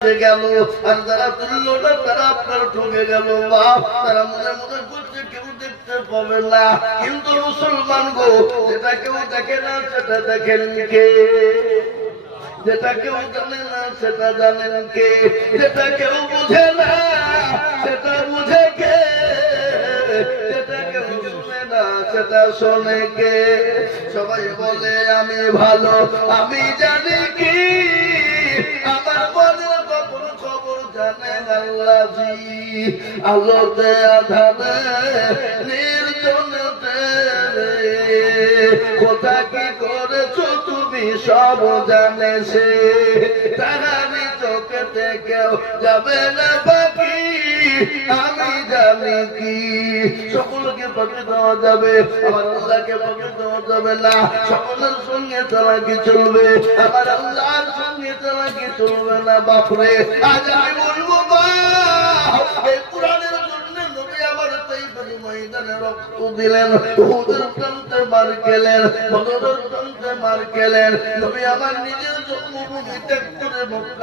গেল আর যারা তুললো না তারা আপনার ঠকে গেল মা। তারা মনে মনে করছে কেউ দেখতে পাবে না, কিন্তু মুসলমান গো, যেটা কেউ দেখে না সেটা দেখেন কে? যেটা কেউ জানে না সেটা জানেন কে? যেটা কেউ বুঝে না সেটা বুঝে কে? যেটা কেউ শুনে না সেটা শোনে কে? সবাই বলে আমি ভালো, আমি জানি কি আমার মনের গোপন খবর জানেন আল্লাহজি। আলোতে আধারে নির্জনতে কোথা কি করেছো তুমি সব জানে সে। তাহারি চোখেতে কেউ যাবে না বাকি, আমি জানি কি। সকলকে পাকে দেওয়া যাবে, আমার আল্লাহকে পাকে দেওয়া যাবে না। সকলের সঙ্গে তারা কি চলবে, আমার আল্লাহর সঙ্গে তারা কি চলবে না। বাপরে আজ আমি বলবো মা, এই কোরআনের জন্য নবী আমার তাইফের ময়দানে রক্ত দিলেন, উহুদের প্রান্তে মার খেলেন, বদরের প্রান্তে মার খেলেন। নবী আমার নিজের জন্মভূমি ত্যাগ করে মক্কা